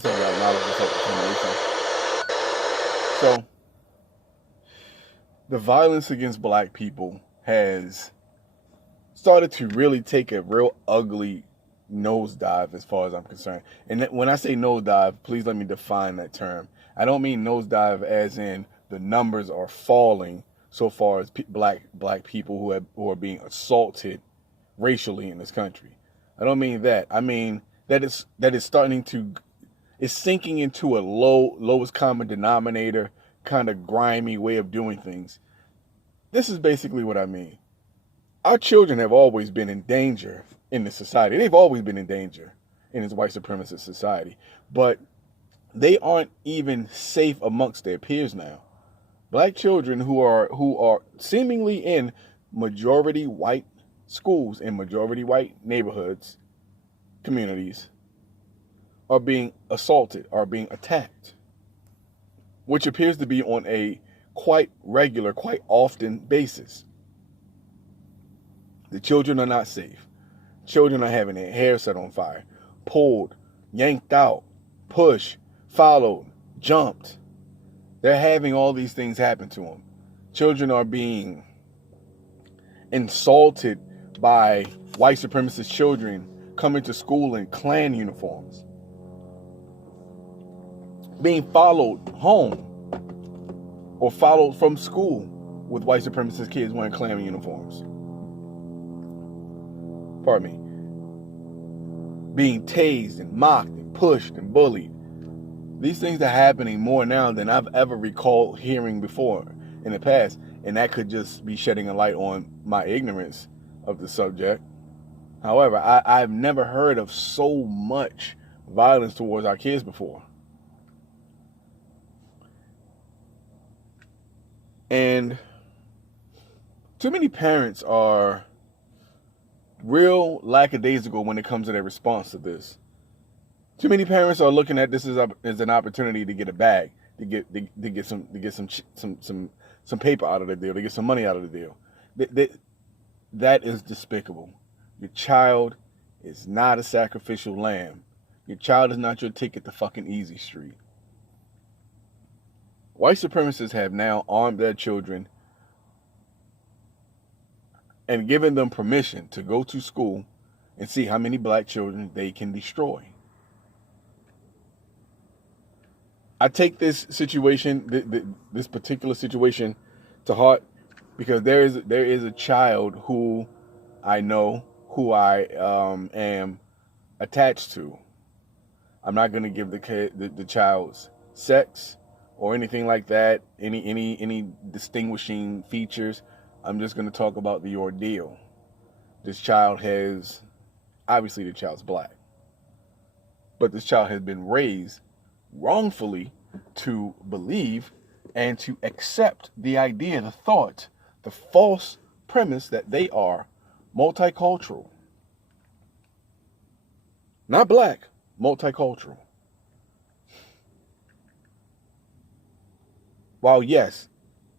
talking about knowledge and self-determination. So the violence against black people has started to really take a real ugly nosedive as far as I'm concerned. And when I say nosedive, please let me define that term. I don't mean nosedive as in the numbers are falling so far as black people who are being assaulted racially in this country. I don't mean that. I mean that it's starting to it's sinking into a lowest common denominator kind of grimy way of doing things. This is basically what I mean. Our children have always been in danger in this society. They've always been in danger in this white supremacist society. But they aren't even safe amongst their peers now. Black children who are seemingly in majority white schools in majority white neighborhoods, communities, are being assaulted, are being attacked, which appears to be on a quite regular, quite often basis. The children are not safe. Children are having their hair set on fire, pulled, yanked out, pushed, followed, jumped. They're having all these things happen to them. Children are being insulted by white supremacist children coming to school in Klan uniforms, being followed home or followed from school with white supremacist kids wearing Klan uniforms. Pardon me. Being tased and mocked and pushed and bullied. These things are happening more now than I've ever recalled hearing before in the past. And that could just be shedding a light on my ignorance of the subject. However, I've never heard of so much violence towards our kids before. And too many parents are real lackadaisical when it comes to their response to this. Too many parents are looking at this as an opportunity to get a bag, to get some paper out of the deal, to get some money out of the deal. That is despicable. Your child is not a sacrificial lamb. Your child is not your ticket to fucking easy street. White supremacists have now armed their children and given them permission to go to school and see how many black children they can destroy. I take this situation, this particular situation, to heart because there is a child who I know, who I am attached to. I'm not going to give the child's sex or anything like that, any distinguishing features. I'm just going to talk about the ordeal. This child has, obviously the child's black, but this child has been raised wrongfully to believe and to accept the idea, the thought, the false premise that they are multicultural. Not black, multicultural. While yes,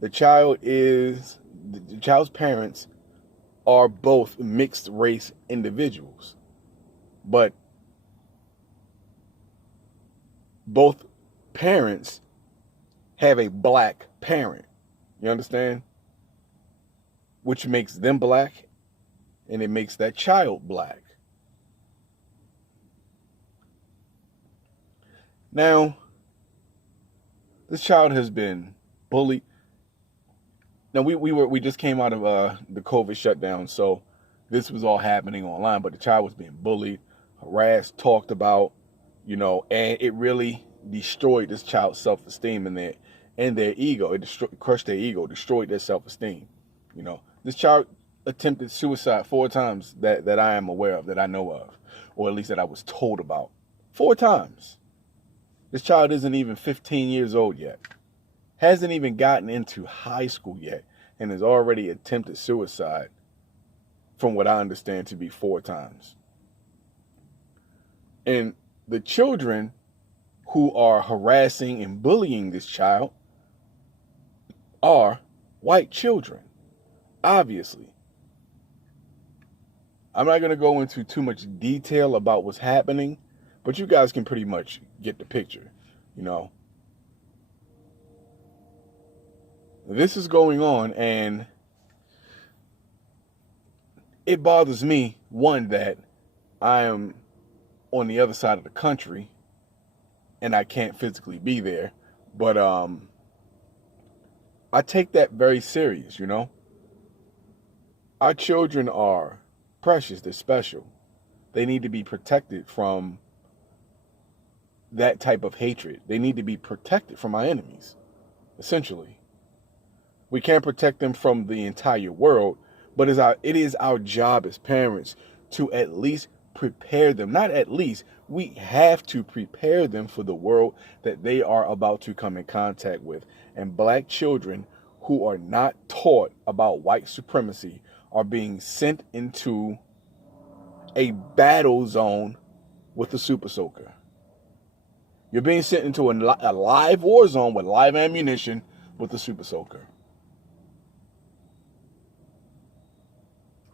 the child's parents are both mixed race individuals, but both parents have a black parent. You understand? Which makes them black, and it makes that child black. Now, this child has been bullied. Now we just came out of the COVID shutdown, so this was all happening online. But the child was being bullied, harassed, talked about, and it really destroyed this child's self-esteem and their ego. It crushed their ego, destroyed their self-esteem. This child attempted suicide 4 times that I am aware of, that I know of, or at least that I was told about. 4 times. This child isn't even 15 years old yet. Hasn't even gotten into high school yet and has already attempted suicide, from what I understand to be 4 times. And the children who are harassing and bullying this child are white children, obviously. I'm not going to go into too much detail about what's happening, but you guys can pretty much get the picture, you know. This is going on, and it bothers me, one, that I am on the other side of the country and I can't physically be there, but I take that very serious, you know. Our children are precious, they're special. They need to be protected from that type of hatred. They need to be protected from our enemies, essentially. We can't protect them from the entire world, but it is our job as parents to at least prepare them. Not at least, we have to prepare them for the world that they are about to come in contact with. And black children who are not taught about white supremacy are being sent into a battle zone with the Super Soaker. You're being sent into a live war zone with live ammunition with the Super Soaker.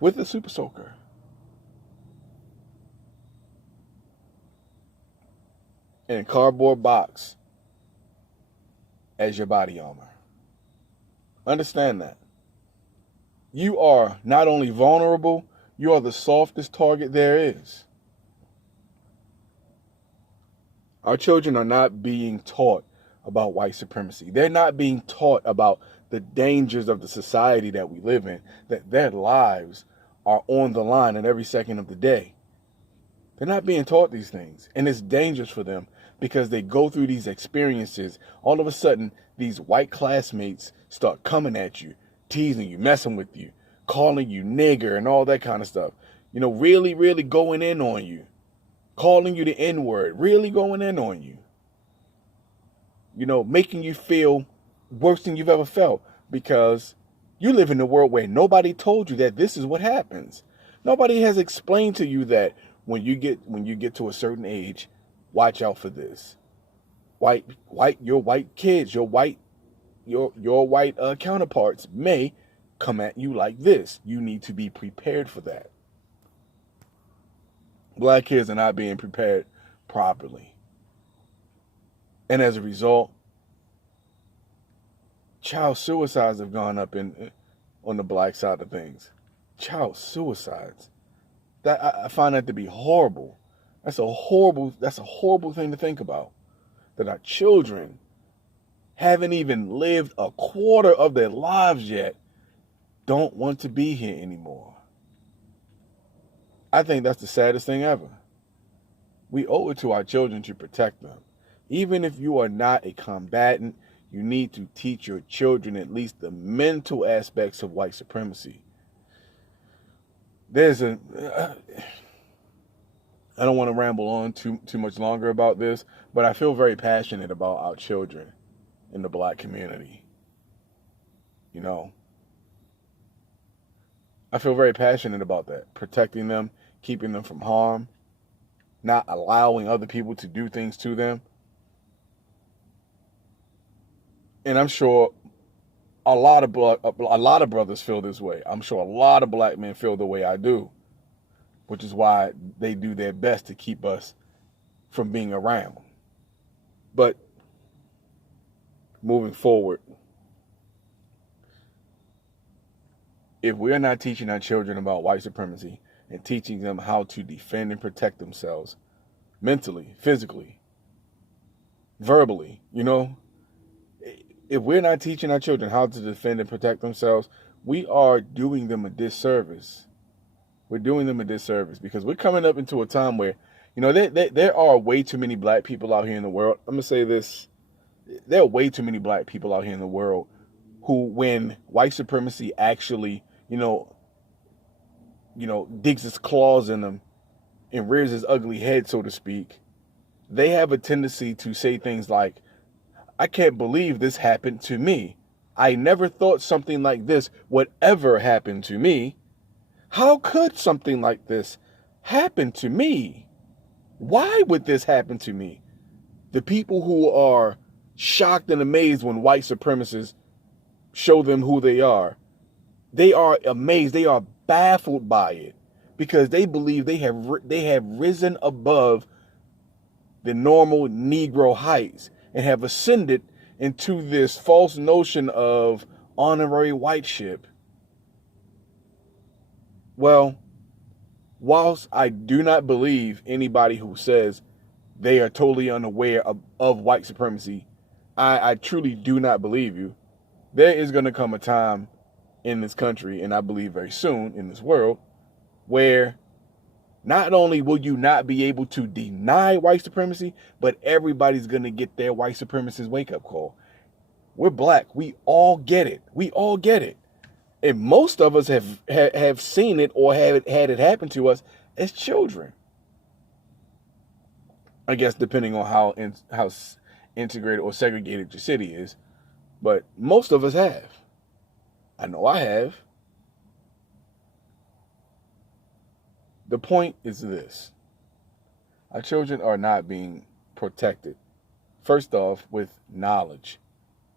With the Super Soaker. In a cardboard box as your body armor. Understand that. You are not only vulnerable, you are the softest target there is. Our children are not being taught about white supremacy. They're not being taught about the dangers of the society that we live in, that their lives are on the line at every second of the day. They're not being taught these things, and it's dangerous for them because they go through these experiences. All of a sudden, these white classmates start coming at you, teasing you, messing with you, calling you nigger and all that kind of stuff. You know, really, really going in on you, calling you the N-word, really going in on you. You know, making you feel worse than you've ever felt because you live in a world where nobody told you that this is what happens. Nobody has explained to you that when you get to a certain age, watch out for this. Your white kids, your white counterparts may come at you like this. You need to be prepared for that. Black kids are not being prepared properly. And as a result, child suicides have gone up on the black side of things. Child suicides. That I find that to be horrible. That's a horrible thing to think about. That our children haven't even lived a quarter of their lives yet, don't want to be here anymore. I think that's the saddest thing ever. We owe it to our children to protect them. Even if you are not a combatant, you need to teach your children at least the mental aspects of white supremacy. I don't want to ramble on too much longer about this, but I feel very passionate about our children in the black community. You know, I feel very passionate about that. Protecting them, keeping them from harm, not allowing other people to do things to them. And I'm sure a lot of brothers feel this way. I'm sure a lot of black men feel the way I do, which is why they do their best to keep us from being around. But moving forward, if we're not teaching our children about white supremacy and teaching them how to defend and protect themselves mentally, physically, verbally, you know, if we're not teaching our children how to defend and protect themselves, we are doing them a disservice. We're doing them a disservice because we're coming up into a time where, you know, there are way too many black people out here in the world. I'm going to say this. There are way too many black people out here in the world who, when white supremacy actually, you know, digs its claws in them and rears its ugly head, so to speak, they have a tendency to say things like, I can't believe this happened to me. I never thought something like this would ever happen to me. How could something like this happen to me? Why would this happen to me? The people who are shocked and amazed when white supremacists show them who they are amazed, they are baffled by it because they believe they have risen above the normal Negro heights and have ascended into this false notion of honorary whiteship. Well, whilst I do not believe anybody who says they are totally unaware of white supremacy, I truly do not believe you. There is going to come a time in this country, and I believe very soon in this world, where not only will you not be able to deny white supremacy, but everybody's going to get their white supremacist wake-up call. We're black. We all get it. We all get it. And most of us have seen it or have had it happen to us as children. I guess depending on how integrated or segregated your city is. But most of us have. I know I have. The point is this. Our children are not being protected, first off, with knowledge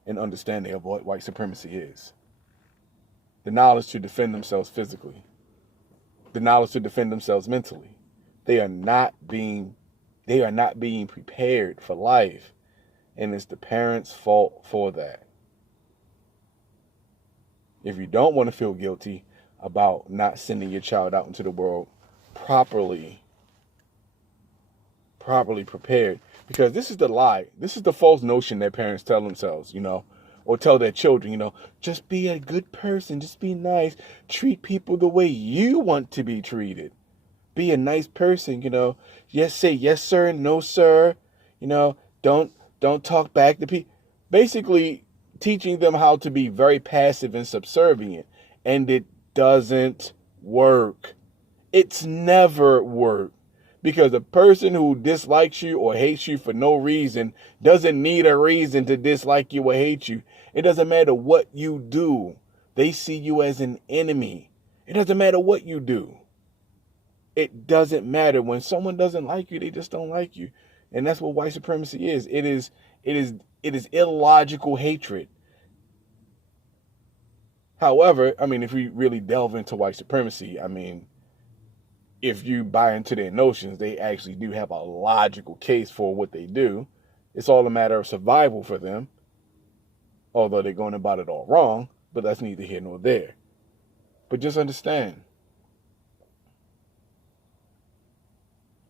and understanding of what white supremacy is. The knowledge to defend themselves physically. The knowledge to defend themselves mentally. They are not being prepared for life. And it's the parents' fault for that. If you don't want to feel guilty about not sending your child out into the world properly prepared, because this is the lie. This is the false notion that parents tell themselves, or tell their children, just be a good person, just be nice, treat people the way you want to be treated. Be a nice person, Yes, say yes sir, no sir. Don't talk back to people. Basically teaching them how to be very passive and subservient. And it doesn't work. It's never worked. Because a person who dislikes you or hates you for no reason doesn't need a reason to dislike you or hate you. It doesn't matter what you do. They see you as an enemy. It doesn't matter what you do. It doesn't matter. When someone doesn't like you, they just don't like you. And that's what white supremacy is. It is illogical hatred. However, if we really delve into white supremacy, if you buy into their notions, they actually do have a logical case for what they do. It's all a matter of survival for them, although they're going about it all wrong, but that's neither here nor there. But just understand,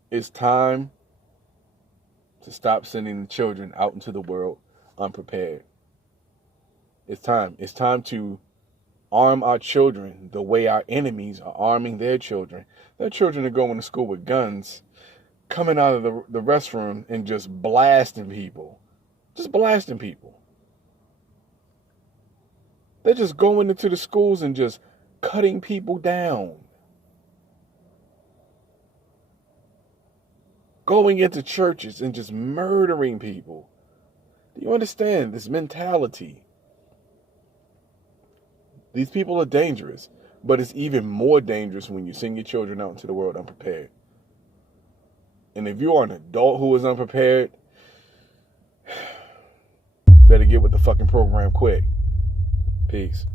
it's time to stop sending the children out into the world unprepared. It's time. It's time to arm our children the way our enemies are arming their children. Their children are going to school with guns, coming out of the restroom and just blasting people. Just blasting people. They're just going into the schools and just cutting people down. Going into churches and just murdering people. Do you understand this mentality? These people are dangerous, but it's even more dangerous when you send your children out into the world unprepared. And if you are an adult who is unprepared, better get with the fucking program quick. Peace.